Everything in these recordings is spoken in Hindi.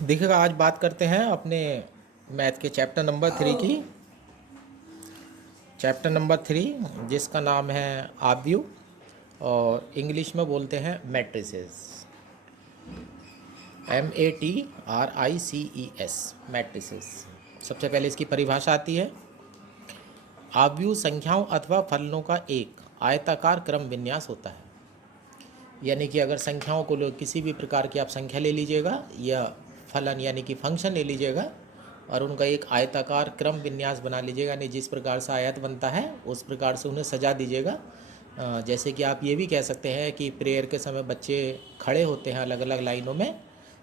देखिएगा, आज बात करते हैं अपने मैथ के चैप्टर नंबर 3 की। चैप्टर नंबर 3 जिसका नाम है आव्यूह और इंग्लिश में बोलते हैं मैट्रिसेस। MATRICES matrices. सबसे पहले इसकी परिभाषा आती है। आव्यूह संख्याओं अथवा फलनों का एक आयताकार क्रम विन्यास होता है। यानी कि अगर संख्याओं को लोग किसी भी प्रकार की आप संख्या ले लीजिएगा या फलन यानी कि फंक्शन ले लीजिएगा और उनका एक आयताकार क्रम विन्यास बना लीजिएगा, यानी जिस प्रकार से आयत बनता है उस प्रकार से उन्हें सजा दीजिएगा। जैसे कि आप ये भी कह सकते हैं कि प्रेयर के समय बच्चे खड़े होते हैं अलग अलग लाइनों में,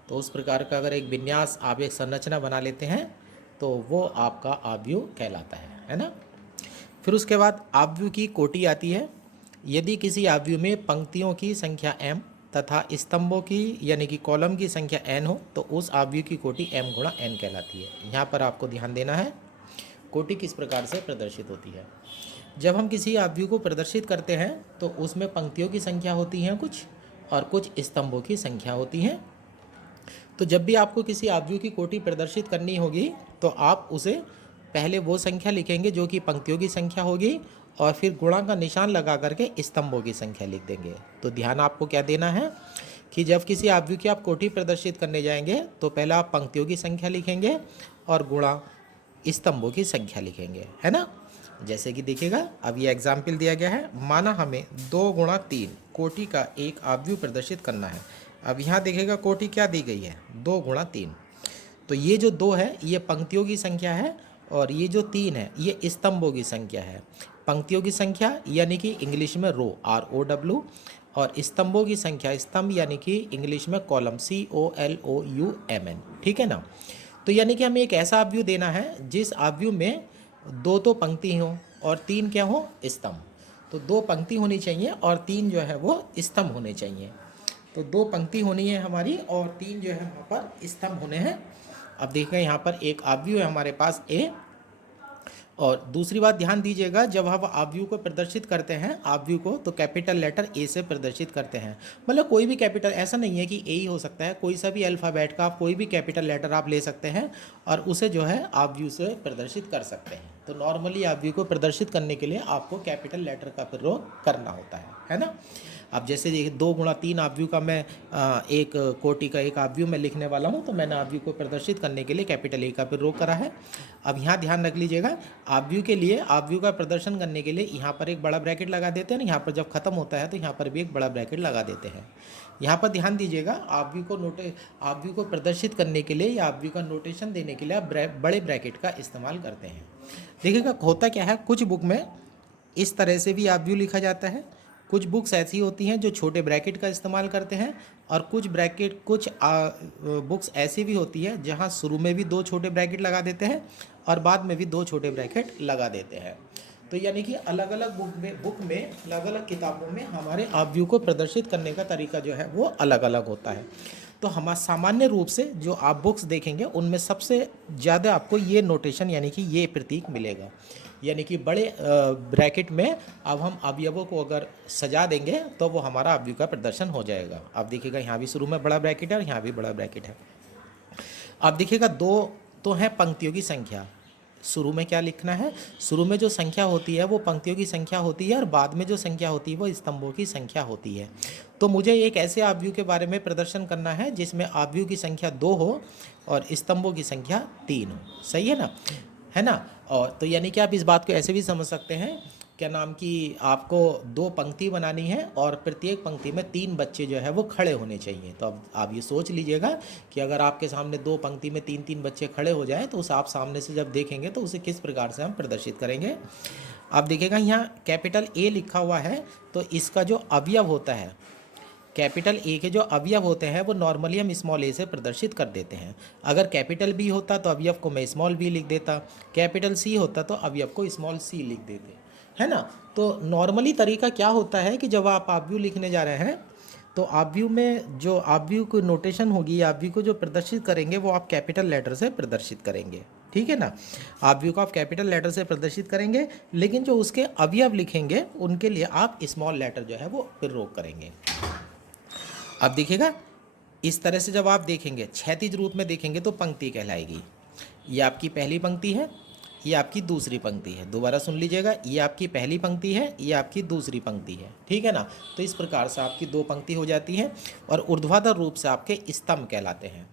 तो उस प्रकार का अगर एक विन्यास आप एक संरचना बना लेते हैं तो वो आपका आव्यूह कहलाता है ना। फिर उसके बाद आव्यूह की कोटि आती है। यदि किसी आव्यूह में पंक्तियों की संख्या m तथा स्तंभों की यानी कि कॉलम की संख्या n हो तो उस आव्यूह की कोटि m गुणा n कहलाती है। यहाँ पर आपको ध्यान देना है कोटि किस प्रकार से प्रदर्शित होती है। जब हम किसी आव्यूह को प्रदर्शित करते हैं तो उसमें पंक्तियों की संख्या होती है कुछ और कुछ स्तंभों की संख्या होती है। तो जब भी आपको किसी आव्यूह की कोटि प्रदर्शित करनी होगी तो आप उसे पहले वो संख्या लिखेंगे जो कि पंक्तियों की संख्या होगी और फिर गुणा का निशान लगा करके स्तंभों की संख्या लिख देंगे। तो ध्यान आपको क्या देना है कि जब किसी आव्यूह की आप कोटि प्रदर्शित करने जाएंगे तो पहले आप पंक्तियों की संख्या लिखेंगे और गुणा स्तंभों की संख्या लिखेंगे, है ना। जैसे कि देखिएगा, अब ये एग्जाम्पल दिया गया है। माना हमें 2 गुणा 3 कोटि का एक आव्यूह प्रदर्शित करना है। अब यहाँ देखिएगा कोटि क्या दी गई है, 2 गुणा 3। तो ये जो 2 है ये पंक्तियों की संख्या है और ये जो 3 है ये स्तंभों की संख्या है। पंक्तियों की संख्या यानी कि इंग्लिश में रो ROW और स्तंभों की संख्या स्तंभ यानी कि इंग्लिश में कॉलम COLOUMN, ठीक है ना। तो यानी कि हमें एक ऐसा आव्यूह देना है जिस आव्यूह में 2 तो पंक्ति हो और 3 क्या हो, स्तंभ। तो 2 पंक्ति होनी चाहिए और 3 जो है वो स्तंभ होने चाहिए। तो 2 पंक्ति होनी है हमारी और 3 जो है वहाँ पर स्तंभ होने हैं। अब देखिए यहाँ पर एक आव्यूह है हमारे पास A। और दूसरी बात ध्यान दीजिएगा, जब हम आव्यूह को प्रदर्शित करते हैं आव्यूह को तो कैपिटल लेटर A से प्रदर्शित करते हैं। मतलब कोई भी कैपिटल, ऐसा नहीं है कि A ही हो सकता है, कोई सा भी अल्फ़ाबेट का कोई भी कैपिटल लेटर आप ले सकते हैं और उसे जो है आव्यूह से प्रदर्शित कर सकते हैं। तो नॉर्मली आव्यूह को प्रदर्शित करने के लिए आपको कैपिटल लेटर का प्रयोग करना होता है ना। अब जैसे देखिए 2 गुणा 3 आव्यूह का मैं एक कोटि का एक आव्यूह में लिखने वाला हूँ, तो मैंने आव्यूह को प्रदर्शित करने के लिए कैपिटल A का प्रयोग करा है। अब यहाँ ध्यान रख लीजिएगा, आव्यूह के लिए आव्यूह का प्रदर्शन करने के लिए यहाँ पर एक बड़ा ब्रैकेट लगा देते हैं ना, यहाँ पर जब खत्म होता है तो यहाँ पर भी एक बड़ा ब्रैकेट लगा देते हैं। यहाँ पर ध्यान दीजिएगा, आव्यूह को प्रदर्शित करने के लिए या आव्यूह का नोटेशन देने के लिए आप बड़े ब्रैकेट का इस्तेमाल करते हैं। देखिएगा होता क्या है, कुछ बुक में इस तरह से भी आव्यूह लिखा जाता है, कुछ बुक्स ऐसी होती हैं जो छोटे ब्रैकेट का इस्तेमाल करते हैं और कुछ बुक्स ऐसी भी होती है जहां शुरू में भी 2 छोटे ब्रैकेट लगा देते हैं और बाद में भी 2 छोटे ब्रैकेट लगा देते हैं। तो यानी कि अलग अलग बुक में अलग अलग किताबों में हमारे आव्यूह को प्रदर्शित करने का तरीका जो है वो अलग अलग होता है। तो हम सामान्य रूप से जो आप बुक्स देखेंगे उनमें सबसे ज़्यादा आपको ये नोटेशन यानी कि ये प्रतीक मिलेगा, यानी कि बड़े ब्रैकेट में अब हम अवयवों को अगर सजा देंगे तो वो हमारा अवयव का प्रदर्शन हो जाएगा। अब देखिएगा यहाँ भी शुरू में बड़ा ब्रैकेट है और यहाँ भी बड़ा ब्रैकेट है। अब देखिएगा 2 तो है पंक्तियों की संख्या। शुरू में क्या लिखना है, शुरू में जो संख्या होती है वो पंक्तियों की संख्या होती है और बाद में जो संख्या होती है वो स्तंभों की संख्या होती है। तो मुझे एक ऐसे आव्यूह के बारे में प्रदर्शन करना है जिसमें आव्यूह की संख्या 2 हो और स्तंभों की संख्या 3 हो। सही है ना। और तो यानी कि आप इस बात को ऐसे भी समझ सकते हैं, क्या नाम कि आपको 2 पंक्ति बनानी है और प्रत्येक पंक्ति में 3 बच्चे जो है वो खड़े होने चाहिए। तो अब आप ये सोच लीजिएगा कि अगर आपके सामने 2 पंक्ति में 3-3 बच्चे खड़े हो जाएं तो उसे आप सामने से जब देखेंगे तो उसे किस प्रकार से हम प्रदर्शित करेंगे। आप देखिएगा यहाँ कैपिटल A लिखा हुआ है, तो इसका जो अवयव होता है कैपिटल A के जो अवयव होते हैं वो नॉर्मली हम स्मॉल a से प्रदर्शित कर देते हैं। अगर कैपिटल B होता तो अवयव को मैं स्मॉल b लिख देता, कैपिटल C होता तो अवयव को स्मॉल c लिख देते, है ना। तो नॉर्मली तरीका क्या होता है कि जब आप आव्यूह लिखने जा रहे हैं तो आव्यूह में जो आव्यूह की नोटेशन होगी, आव्यूह को जो प्रदर्शित करेंगे वो आप कैपिटल लेटर से प्रदर्शित करेंगे, ठीक है ना। आव्यूह को आप कैपिटल लेटर से प्रदर्शित करेंगे, लेकिन जो उसके अवयव लिखेंगे उनके लिए आप स्मॉल लेटर जो है वो प्रयोग करेंगे। अब देखिएगा इस तरह से जब आप देखेंगे, क्षैतिज रूप में देखेंगे तो पंक्ति कहलाएगी। ये आपकी पहली पंक्ति है, ये आपकी दूसरी पंक्ति है। दोबारा सुन लीजिएगा, ये आपकी पहली पंक्ति है, ये आपकी दूसरी पंक्ति है, ठीक है ना। तो इस प्रकार से आपकी दो पंक्ति हो जाती है और ऊर्ध्वाधर रूप से आपके स्तंभ कहलाते हैं।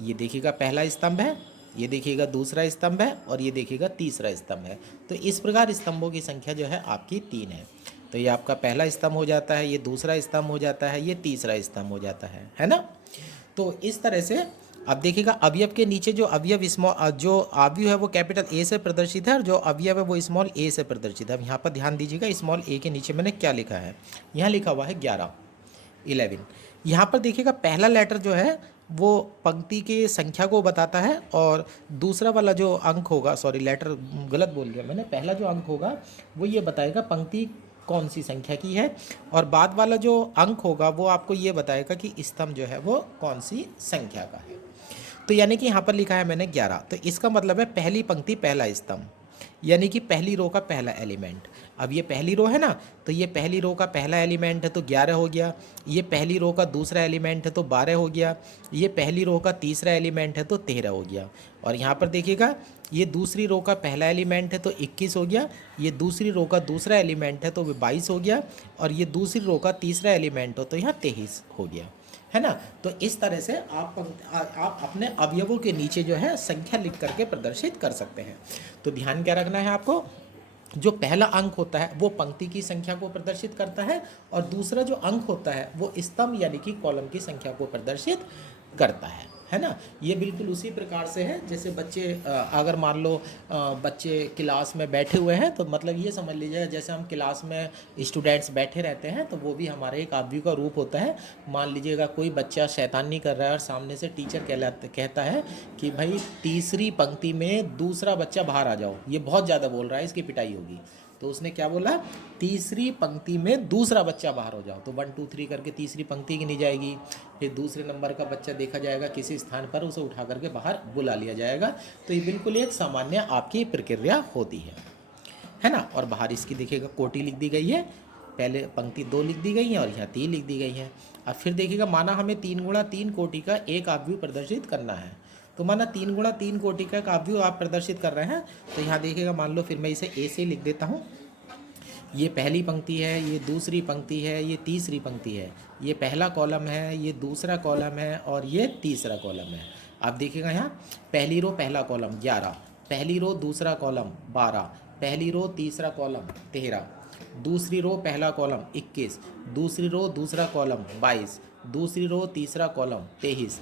ये देखिएगा पहला स्तंभ है, ये देखिएगा दूसरा स्तंभ है और ये देखिएगा तीसरा स्तंभ है। तो इस प्रकार स्तंभों की संख्या जो है आपकी 3 है। तो ये आपका पहला स्तंभ हो जाता है, ये दूसरा स्तंभ हो जाता है, ये तीसरा स्तंभ हो जाता है ना। तो इस तरह से अब देखिएगा अवयव के नीचे जो अवयव जो अवयव है वो कैपिटल ए से प्रदर्शित है और जो अवयव है वो स्मॉल ए से प्रदर्शित है। अब यहाँ पर ध्यान दीजिएगा, स्मॉल ए के नीचे मैंने क्या लिखा है, यहाँ लिखा हुआ है 11। यहाँ पर देखिएगा पहला लेटर जो है वो पंक्ति की संख्या को बताता है और दूसरा वाला जो अंक होगा, सॉरी लेटर गलत बोल गया मैंने, पहला जो अंक होगा वो ये बताएगा पंक्ति कौन सी संख्या की है और बाद वाला जो अंक होगा वो आपको ये बताएगा कि स्तंभ जो है वो कौन सी संख्या का है। तो यानी कि यहाँ पर लिखा है मैंने 11, तो इसका मतलब है पहली पंक्ति पहला स्तंभ, यानी कि पहली रो का पहला एलिमेंट। अब ये पहली रो है ना, तो ये पहली रो का पहला एलिमेंट है तो 11 हो गया। ये पहली रो का दूसरा एलिमेंट है तो 12 हो गया। ये पहली रो का तीसरा एलिमेंट है तो 13 हो गया। और यहाँ पर देखिएगा ये दूसरी रो का पहला एलिमेंट है तो 21 हो गया। ये दूसरी रो का दूसरा एलिमेंट है तो 22 हो गया और ये दूसरी रो का तीसरा एलिमेंट हो तो यहाँ 23 हो गया, है ना। तो इस तरह से आप अपने अवयवों के नीचे जो है संख्या लिख करके प्रदर्शित कर सकते हैं। तो ध्यान क्या रखना है आपको, जो पहला अंक होता है वो पंक्ति की संख्या को प्रदर्शित करता है और दूसरा जो अंक होता है वो स्तंभ यानी कि कॉलम की संख्या को प्रदर्शित करता है ना। ये बिल्कुल उसी प्रकार से है जैसे बच्चे अगर मान लो बच्चे क्लास में बैठे हुए हैं तो मतलब ये समझ लीजिए जैसे हम क्लास में स्टूडेंट्स बैठे रहते हैं तो वो भी हमारे एक अवयव का रूप होता है। मान लीजिएगा कोई बच्चा शैतानी कर रहा है और सामने से टीचर कहता है कि भाई तीसरी पंक्ति में दूसरा बच्चा बाहर आ जाओ, ये बहुत ज़्यादा बोल रहा है, इसकी पिटाई होगी। तो उसने क्या बोला, तीसरी पंक्ति में दूसरा बच्चा बाहर हो जाओ। तो 1 2 3 करके तीसरी पंक्ति गिनी जाएगी, फिर दूसरे नंबर का बच्चा देखा जाएगा किसी स्थान पर, उसे उठा करके बाहर बुला लिया जाएगा। तो ये बिल्कुल एक सामान्य आपकी प्रक्रिया होती है ना। और बाहर इसकी देखिएगा कोटि लिख दी गई है, पहले पंक्ति 2 लिख दी गई है और यहाँ 3 लिख दी गई है। अब फिर देखिएगा माना हमें 3 गुणा 3 कोटि का एक अवयव प्रदर्शित करना है, तो माना 3 गुणा 3 कोटि का एक अवयव आप प्रदर्शित कर रहे हैं। तो यहाँ देखिएगा मान लो फिर मैं इसे ए से लिख देता हूँ। ये पहली पंक्ति है, ये दूसरी पंक्ति है, ये तीसरी पंक्ति है, ये पहला कॉलम है, ये दूसरा कॉलम है और ये तीसरा कॉलम है। आप देखिएगा यहाँ पहली रो पहला कॉलम 11, पहली रो दूसरा कॉलम 12, पहली रो तीसरा कॉलम 13, दूसरी रो पहला कॉलम 21, दूसरी रो दूसरा कॉलम 22, दूसरी रो तीसरा कॉलम 23,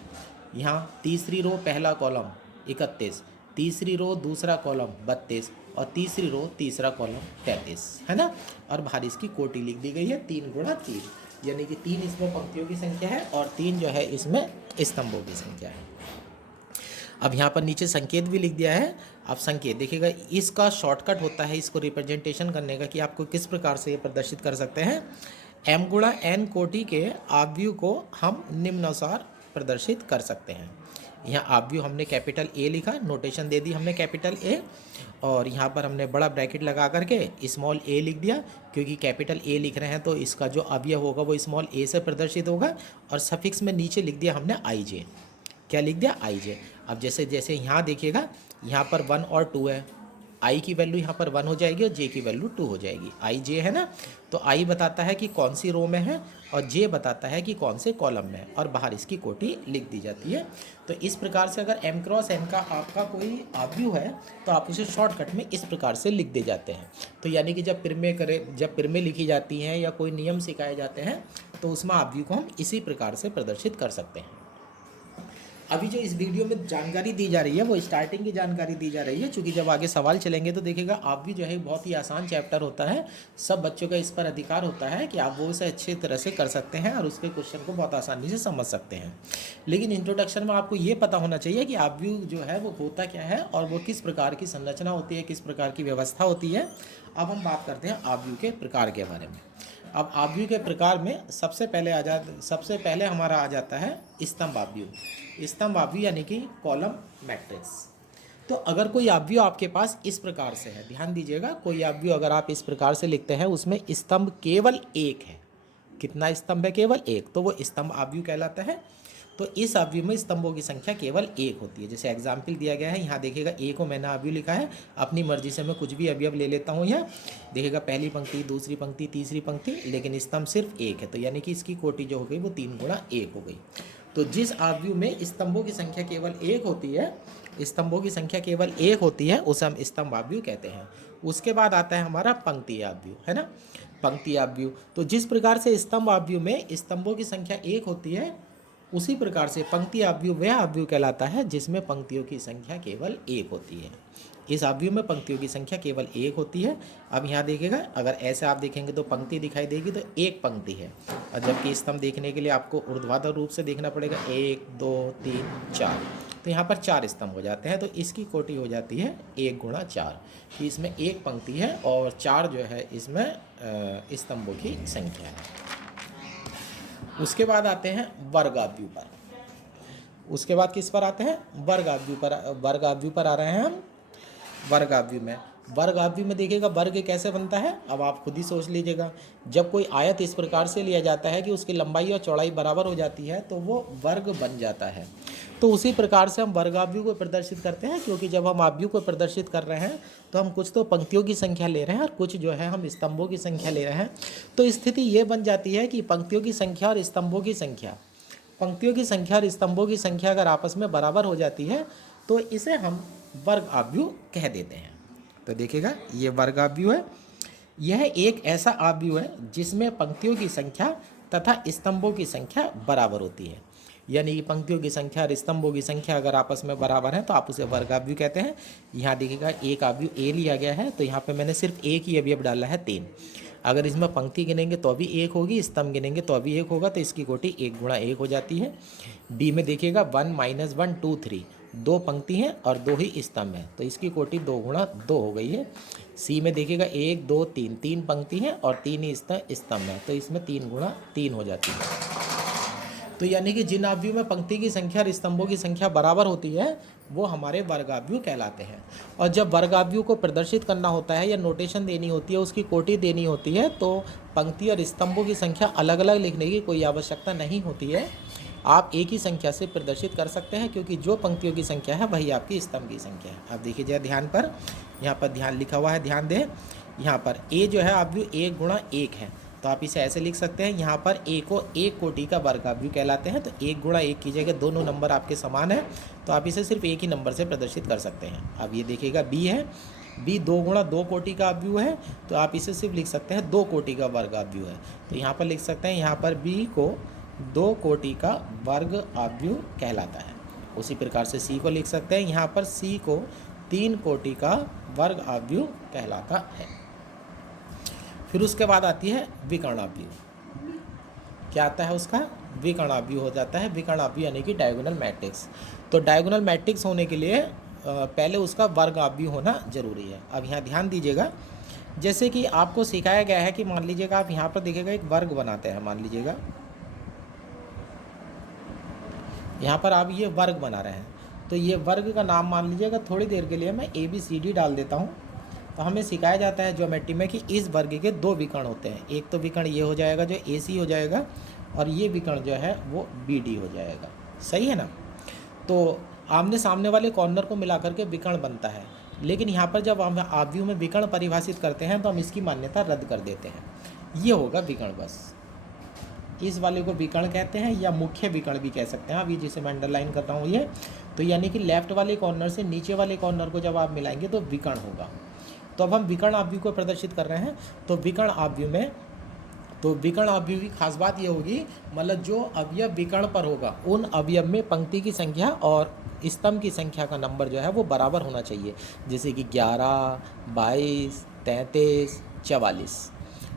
यहाँ तीसरी रो पहला कॉलम 31, तीसरी रो दूसरा कॉलम 32 और तीसरी रो तीसरा कॉलम 33, है ना। और बाहर इसकी कोटि लिख दी गई है 3 गुणा 3, यानी कि 3 इसमें पंक्तियों की संख्या है और 3 जो है इसमें स्तंभों की संख्या है। अब यहाँ पर नीचे संकेत भी लिख दिया है। अब संकेत देखिएगा, इसका शॉर्टकट होता है इसको रिप्रेजेंटेशन करने का कि आपको किस प्रकार से ये प्रदर्शित कर सकते हैं। m गुणा n कोटि के अवयव को हम निम्नानुसार प्रदर्शित कर सकते हैं। यहाँ अवयव हमने कैपिटल ए लिखा, नोटेशन दे दी हमने कैपिटल ए, और यहाँ पर हमने बड़ा ब्रैकेट लगा करके स्मॉल ए लिख दिया, क्योंकि कैपिटल ए लिख रहे हैं तो इसका जो अवयव होगा वो स्मॉल ए से प्रदर्शित होगा। और सफिक्स में नीचे लिख दिया हमने आई जे, क्या लिख दिया, आई जे। अब जैसे जैसे यहाँ देखिएगा यहाँ पर 1 और 2 है, आई की वैल्यू यहाँ पर 1 हो जाएगी और जे की वैल्यू 2 हो जाएगी। आई जे है ना, तो आई बताता है कि कौन सी रो में है और जे बताता है कि कौन से कॉलम में है, और बाहर इसकी कोटि लिख दी जाती है। तो इस प्रकार से अगर m क्रॉस n का आपका कोई अवयव है तो आप उसे शॉर्टकट में इस प्रकार से लिख दे जाते हैं। तो यानी कि जब प्रमेय लिखी जाती हैं या कोई नियम सिखाए जाते हैं तो उसमें अवयव को हम इसी प्रकार से प्रदर्शित कर सकते हैं। अभी जो इस वीडियो में जानकारी दी जा रही है वो स्टार्टिंग की जानकारी दी जा रही है, क्योंकि जब आगे सवाल चलेंगे तो देखिएगा आप भी जो है बहुत ही आसान चैप्टर होता है, सब बच्चों का इस पर अधिकार होता है कि आप वो उसे अच्छी तरह से कर सकते हैं और उसके क्वेश्चन को बहुत आसानी से समझ सकते हैं। लेकिन इंट्रोडक्शन में आपको ये पता होना चाहिए कि अवयव जो है वो होता क्या है और वो किस प्रकार की संरचना होती है, किस प्रकार की व्यवस्था होती है। अब हम बात करते हैं अवयव के प्रकार के बारे में। अब अवयव के प्रकार में सबसे पहले हमारा आ जाता है स्तंभ अवयव। स्तंभ अवयव यानी कि कॉलम मैट्रिक्स। तो अगर कोई अवयव आपके पास इस प्रकार से है, ध्यान दीजिएगा, कोई अवयव अगर आप इस प्रकार से लिखते हैं उसमें स्तंभ केवल एक है, कितना स्तंभ है, केवल एक, तो वो स्तंभ अवयव कहलाता है। तो इस अवयव में स्तंभों की संख्या केवल एक होती है। जैसे एग्जाम्पल दिया गया है, यहाँ देखिएगा ए को मैंने अवयव लिखा है, अपनी मर्जी से मैं कुछ भी अवयव ले लेता हूँ। यहाँ देखिएगा पहली पंक्ति, दूसरी पंक्ति, तीसरी पंक्ति, लेकिन स्तंभ सिर्फ एक है, तो यानी कि इसकी कोटि जो हो गई वो 3 गुणा 1 हो गई। तो जिस अवयव में स्तंभों की संख्या केवल एक होती है, स्तंभों की संख्या केवल एक होती है, उसे हम स्तंभ अवयव कहते हैं। उसके बाद आता है हमारा पंक्ति अवयव, है ना, पंक्ति अवयव। तो जिस प्रकार से स्तंभ अवयव में स्तंभों की संख्या एक होती है, उसी प्रकार से पंक्ति अवयव वह अवयव कहलाता है जिसमें पंक्तियों की संख्या केवल एक होती है। इस अवयव में पंक्तियों की संख्या केवल एक होती है। अब यहाँ देखिएगा, अगर ऐसे आप देखेंगे तो पंक्ति दिखाई देगी तो एक पंक्ति है, और जबकि स्तंभ देखने के लिए आपको ऊर्ध्वाधर रूप से देखना पड़ेगा, 1 2 3 4, तो यहाँ पर 4 स्तंभ हो जाते हैं। तो इसकी कोटि हो जाती है 1 गुणा 4, कि इसमें एक पंक्ति है और 4 जो है इसमें स्तंभों की संख्या है। उसके बाद आते हैं वर्गाव्यू पर। उसके बाद किस पर आते हैं? वर्गाव्यू पर। वर्गाव्यू पर आ रहे हैं हम। वर्गाव्यू में देखिएगा वर्ग कैसे बनता है, अब आप खुद ही सोच लीजिएगा। जब कोई आयत इस प्रकार से लिया जाता है कि उसकी लंबाई और चौड़ाई बराबर हो जाती है तो वो वर्ग बन जाता है। तो उसी प्रकार से हम वर्गाव्यू को प्रदर्शित करते हैं, क्योंकि जब हम अव्यू को प्रदर्शित कर रहे हैं तो हम कुछ तो पंक्तियों की संख्या ले रहे हैं और कुछ जो है हम स्तंभों की संख्या ले रहे हैं। तो स्थिति ये बन जाती है कि पंक्तियों की संख्या और स्तंभों की संख्या, पंक्तियों की संख्या और स्तंभों की संख्या अगर आपस में बराबर हो जाती है तो इसे हम वर्गाव्यू कह देते हैं। तो देखिएगा ये वर्गाव्यू है। यह एक ऐसा अव्यू है जिसमें पंक्तियों की संख्या तथा स्तंभों की संख्या बराबर होती है। यानी कि पंक्तियों की संख्या और स्तंभों की संख्या अगर आपस में बराबर है तो आप उसे वर्गाव्यू कहते हैं। यहाँ देखिएगा एक अव्यू ए लिया गया है, तो यहाँ पे मैंने सिर्फ एक ही अवयव डाला है 3। अगर इसमें पंक्ति गिनेंगे तो भी 1 होगी, स्तंभ गिनेंगे तो भी 1 होगा, तो इसकी कोटि 1 गुणा 1 हो जाती है। बी में देखिएगा 1 -1 2 3, 2 पंक्ति हैं और 2 ही स्तंभ हैं, तो इसकी कोटि 2 गुणा 2 हो गई है। सी में देखिएगा 1 2 3, 3 पंक्ति हैं और 3 ही स्तंभ हैं, तो इसमें 3 गुणा 3 हो जाती है। तो यानी कि जिन अवयव में पंक्ति की संख्या और स्तंभों की संख्या बराबर होती है वो हमारे वर्गाव्यू कहलाते हैं। और जब वर्गाव्यू को प्रदर्शित करना होता है या नोटेशन देनी होती है, उसकी कोटि देनी होती है, तो पंक्ति और स्तंभों की संख्या अलग अलग लिखने की कोई आवश्यकता नहीं होती है। आप एक ही संख्या से प्रदर्शित कर सकते हैं, क्योंकि जो पंक्तियों की संख्या है वही आपकी स्तंभ की संख्या है। अब देखिए ध्यान पर, यहाँ पर ध्यान लिखा हुआ है, ध्यान दें। यहाँ पर ए जो है अवयव 1 गुणा 1 है, तो आप इसे ऐसे लिख सकते हैं। यहाँ पर ए को एक कोटि का वर्गाव्यू कहलाते हैं, तो 1 गुणा 1 की जगह दोनों नंबर आपके समान है, तो आप इसे सिर्फ एक ही नंबर से प्रदर्शित कर सकते हैं। अब ये देखिएगा बी है, बी 2 गुणा 2 कोटि का अवयव है, तो आप इसे सिर्फ लिख सकते हैं 2 कोटि का वर्गाव्यू है, तो यहाँ पर लिख सकते हैं यहाँ पर बी को 2 कोटि का वर्ग अवयव कहलाता है। उसी प्रकार से सी को लिख सकते हैं, यहाँ पर सी को 3 कोटि का वर्ग अवयव कहलाता है। फिर उसके बाद आती है विकर्णाव्यू। क्या आता है उसका? विकर्णाव्यू हो जाता है। विकर्णाव्यू यानी कि डायगोनल मैट्रिक्स। तो डायगोनल मैट्रिक्स होने के लिए पहले उसका वर्गाव्यू होना जरूरी है। अब यहाँ ध्यान दीजिएगा, जैसे कि आपको सिखाया गया है कि मान लीजिएगा आप यहाँ पर देखिएगा एक वर्ग बनाते हैं, मान लीजिएगा यहाँ पर आप ये वर्ग बना रहे हैं, तो ये वर्ग का नाम मान लीजिएगा, थोड़ी देर के लिए मैं ABCD डाल देता हूँ। तो हमें सिखाया जाता है ज्योमेट्री में कि इस वर्ग के 2 विकर्ण होते हैं। एक तो विकर्ण ये हो जाएगा जो AC हो जाएगा, और ये विकर्ण जो है वो BD हो जाएगा। सही है ना? तो आमने सामने वाले कॉर्नर को मिला करके विकर्ण बनता है, लेकिन यहाँ पर जब हम अवयव में विकर्ण परिभाषित करते हैं तो हम इसकी मान्यता रद्द कर देते हैं। ये होगा विकर्ण, बस इस वाले को विकर्ण कहते हैं, या मुख्य विकर्ण भी कह सकते हैं। अभी जिसे मैं अंडरलाइन कर रहा हूँ ये, तो यानी कि लेफ्ट वाले कॉर्नर से नीचे वाले कॉर्नर को जब आप मिलाएंगे तो विकर्ण होगा। तो अब हम विकर्ण अवयव को प्रदर्शित कर रहे हैं। तो विकर्ण अवयव में, तो विकर्ण अवयव की खास बात ये होगी, मतलब जो अवयव विकर्ण पर होगा उन अवयव में पंक्ति की संख्या और स्तंभ की संख्या का नंबर जो है वो बराबर होना चाहिए। जैसे कि 11, 22, 33, 44।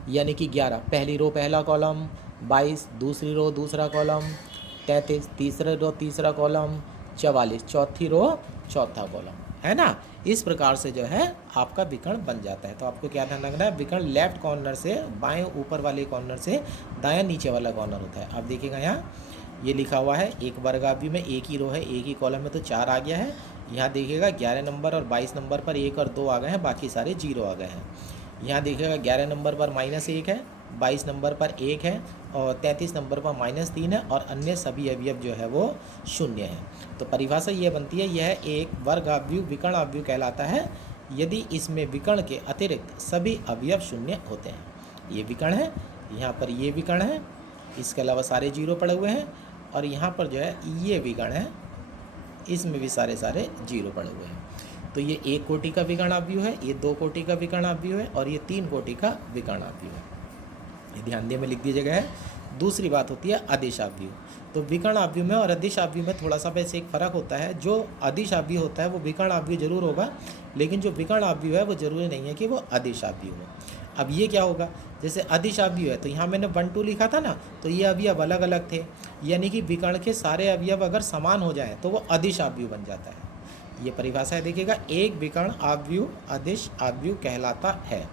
यानी कि 11 पहली रो पहला कॉलम, 22 दूसरी रो दूसरा कॉलम, 33 तीसरा रो तीसरा कॉलम, 44 चौथी रो चौथा कॉलम, है ना? इस प्रकार से जो है आपका विकर्ण बन जाता है। तो आपको क्या ध्यान रखना है, विकर्ण लेफ्ट कॉर्नर से बाएं ऊपर वाले कॉर्नर से दायां नीचे वाला कॉर्नर होता है। अब देखिएगा यहाँ ये लिखा हुआ है, एक वर्गाव्यू में एक ही रो है, एक ही कॉलम में, तो 4 आ गया है। यहाँ देखिएगा 11 नंबर और 22 नंबर पर 1 और 2 आ गए हैं, बाकी सारे 0 आ गए हैं। यहाँ देखिएगा 11 नंबर पर -1 है, 22 नंबर पर 1 है और 33 नंबर पर -3 है और अन्य सभी अवयव जो है वो शून्य है। तो परिभाषा ये बनती है, यह एक वर्ग अवयव विकर्ण अवयव कहलाता है यदि इसमें विकर्ण के अतिरिक्त सभी अवयव शून्य होते हैं। ये विकर्ण है, यहाँ पर ये विकर्ण है, इसके अलावा सारे जीरो पड़े हुए हैं, और यहाँ पर जो है ये विकर्ण है, इसमें भी सारे जीरो पड़े हुए हैं। तो ये 1 कोटि का विकर्ण अवयव है, ये 2 कोटि का विकर्ण अवयव है और ये 3 कोटि का विकर्ण अवयव है। ये ध्यान में लिख दीजिएगा है। दूसरी बात होती है अदिश अवयव। तो विकर्ण अवयव में और अदिश अवयव में थोड़ा सा वैसे एक फ़र्क होता है। जो अदिश अवयव होता है वो विकर्ण अवयव जरूर होगा, लेकिन जो विकर्ण अवयव है वो जरूरी नहीं है कि वो अदिश अवयव हो। अब ये क्या होगा, जैसे अदिश अवयव है तो यहाँ मैंने 1 2 लिखा था ना, तो ये अवयव अलग अलग थे, यानी कि विकर्ण के सारे अवयव अगर समान हो जाए तो वो अदिश अवयव बन जाता है। ये परिभाषा है, देखिएगा, एक विकर्ण अवयव अदिश अवयव कहलाता है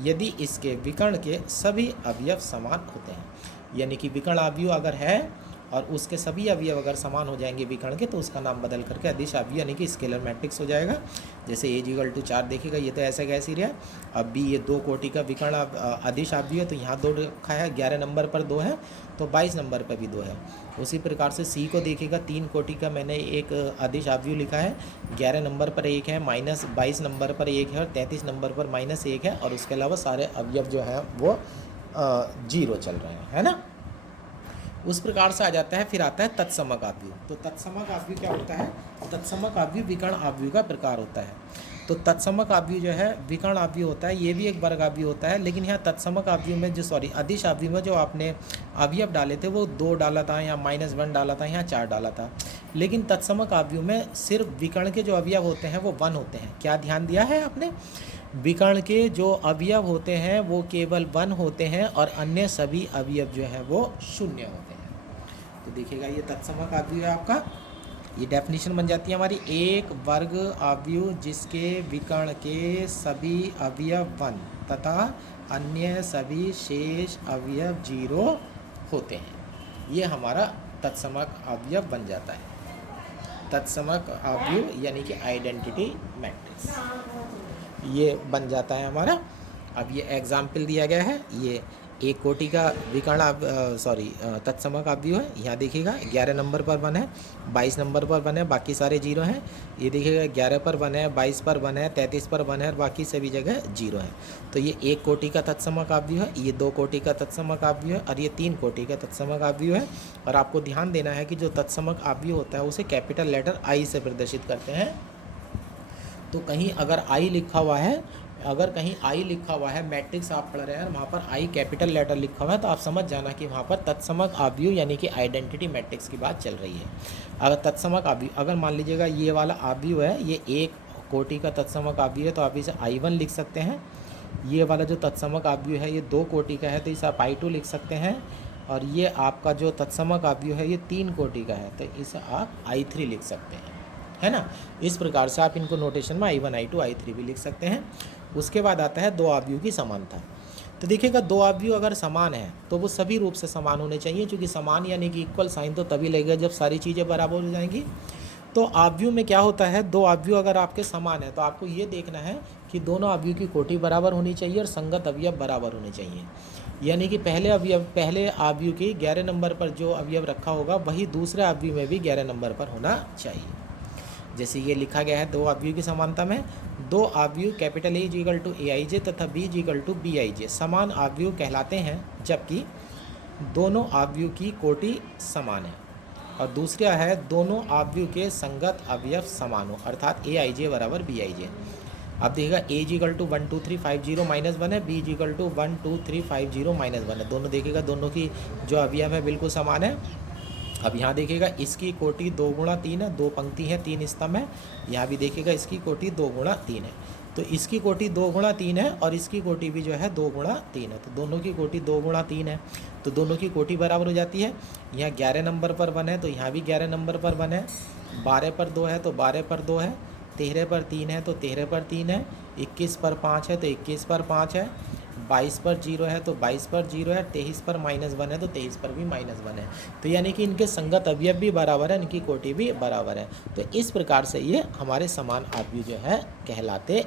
यदि इसके विकर्ण के सभी अवयव समान होते हैं। यानी कि विकर्ण अवयव अगर है और उसके सभी अवयव अगर समान हो जाएंगे विकर्ण के, तो उसका नाम बदल करके अदिश अवयव यानी कि स्केलर मैट्रिक्स हो जाएगा। जैसे A=4 देखिएगा, ये तो ऐसा कैसे रहा। अब भी ये 2 कोटि का विकर्ण अदिश अवयव है, तो यहाँ 2 रखा है, 11 नंबर पर 2 है, तो 22 नंबर पर भी 2 है। उसी प्रकार से C को देखिएगा, 3 कोटि का मैंने एक अदिश अवयव लिखा है, 11 नंबर पर 1 है, -22 नंबर पर 1 है और 33 नंबर पर -1 है, और उसके अलावा सारे अवयव जो हैं वो 0 चल रहे हैं, है ना। उस प्रकार से आ जाता है। फिर आता है तत्समक अवयव। तो तत्समक अवयव क्या होता है, तत्समक अवयव विकर्ण अवयव का प्रकार होता है। तो तत्समक अवयव जो है विकर्ण अवयव होता है, ये भी एक वर्ग अवयव होता है, लेकिन यहाँ तत्समक अवयव में जो अदिश अवयव में जो आपने अवयव डाले थे वो 2 डाला था, यहाँ -1 डाला था, यहाँ 4 डाला था। लेकिन तत्समक अवयव में सिर्फ विकर्ण के जो अवयव होते हैं वो 1 होते हैं। क्या ध्यान दिया है आपने, विकर्ण के जो अवयव होते हैं वो केवल 1 होते हैं और अन्य सभी अवयव जो है वो 0 होते हैं। तो देखिएगा, ये तत्समक अवयव है आपका। ये डेफिनेशन बन जाती है हमारी, एक वर्ग अवयव जिसके विकर्ण के सभी अवयव 1 तथा अन्य सभी शेष अवयव 0 होते हैं। ये हमारा तत्समक अवयव बन जाता है। तत्समक अवयव यानी कि आइडेंटिटी मैट्रिक्स ये बन जाता है हमारा। अब ये एग्जाम्पल दिया गया है, ये 1 कोटि का विकर्ण तत्समक अवयव है। यहाँ देखिएगा 11 नंबर पर 1 है, 22 नंबर पर 1 है, बाकी सारे 0 हैं। ये देखिएगा 11 पर 1 है, 22 पर 1 है, 33 पर 1 है और बाकी सभी जगह 0 है। तो ये 1 कोटि का तत्समक अवयव है, ये 2 कोटि का तत्समक अवयव है और ये 3 कोटि का तत्समक अवयव है। और आपको ध्यान देना है कि जो तत्समक अवयव होता है उसे कैपिटल लेटर I से प्रदर्शित करते हैं। तो कहीं अगर I लिखा हुआ है, अगर कहीं I लिखा हुआ है, मैट्रिक्स आप पढ़ रहे हैं और वहाँ पर I कैपिटल लेटर लिखा हुआ है, तो आप समझ जाना कि वहाँ पर तत्समक अवयव यानी कि आइडेंटिटी मैट्रिक्स की बात चल रही है। अगर तत्समक अवयव, अगर मान लीजिएगा ये वाला अवयव है, ये 1 कोटि का तत्समक अवयव है, तो आप इसे I1 लिख सकते हैं। ये वाला जो तत्समक अवयव है ये 2 कोटि का है, तो इसे आप I2 लिख सकते हैं। और ये आपका जो तत्समक अवयव है ये 3 कोटि का है, तो इसे आप I3 लिख सकते हैं, है ना। इस प्रकार से आप इनको नोटेशन में I1 I2 I3 भी लिख सकते हैं। उसके बाद आता है 2 अवयव की समानता। तो देखिएगा, 2 अवयव अगर समान है तो वो सभी रूप से समान होने चाहिए, क्योंकि समान यानी कि इक्वल साइन तो तभी लगेगा जब सारी चीज़ें बराबर हो जाएंगी। तो अवयव में क्या होता है, 2 अवयव अगर आपके समान है तो आपको ये देखना है कि दोनों अवयव की कोटि बराबर होनी चाहिए और संगत अवयव बराबर होने चाहिए। यानी कि पहले अवयव की 11 नंबर पर जो अवयव रखा होगा वही दूसरे अवयव में भी 11 नंबर पर होना चाहिए। जैसे ये लिखा गया है 2 अवयव की समानता में, 2 अवयव कैपिटल A=AIJ तथा B=BIJ समान अवयव कहलाते हैं जबकि दोनों अवयव की कोटि समान है। और दूसरा है दोनों अवयव के संगत अवयव समान हो, अर्थात AIJ = BIJ। अब देखिएगा A=1 2 3 5 0 -1 है, B=1 2 3 5 0 -1 है। दोनों देखिएगा, दोनों की जो अवयव है बिल्कुल समान है। अब यहाँ देखिएगा इसकी कोटि 2 × 3 है, 2 पंक्ति है, 3 स्तंभ है। यहाँ भी देखिएगा इसकी कोटि 2 × 3 है, तो इसकी कोटि 2 × 3 है और इसकी कोटि भी जो है 2 × 3 है। तो दोनों की कोटि 2 × 3 है, तो दोनों की कोटि बराबर हो जाती है। यहाँ 11 नंबर पर 1 है तो यहाँ भी 11 नंबर पर 1 है, 12 पर 2 है तो 12 पर 2 है, 13 पर 3 है तो 13 पर 3 है, 21 पर 5 है तो 21 पर 5 है, 22 पर 0 है तो 22 पर 0 है, 23 पर -1 है तो 23 पर भी -1 है। तो यानी कि इनके संगत अवयव भी बराबर है, इनकी कोटि भी बराबर है। तो इस प्रकार से ये हमारे समान अवयव जो है कहलाते हैं।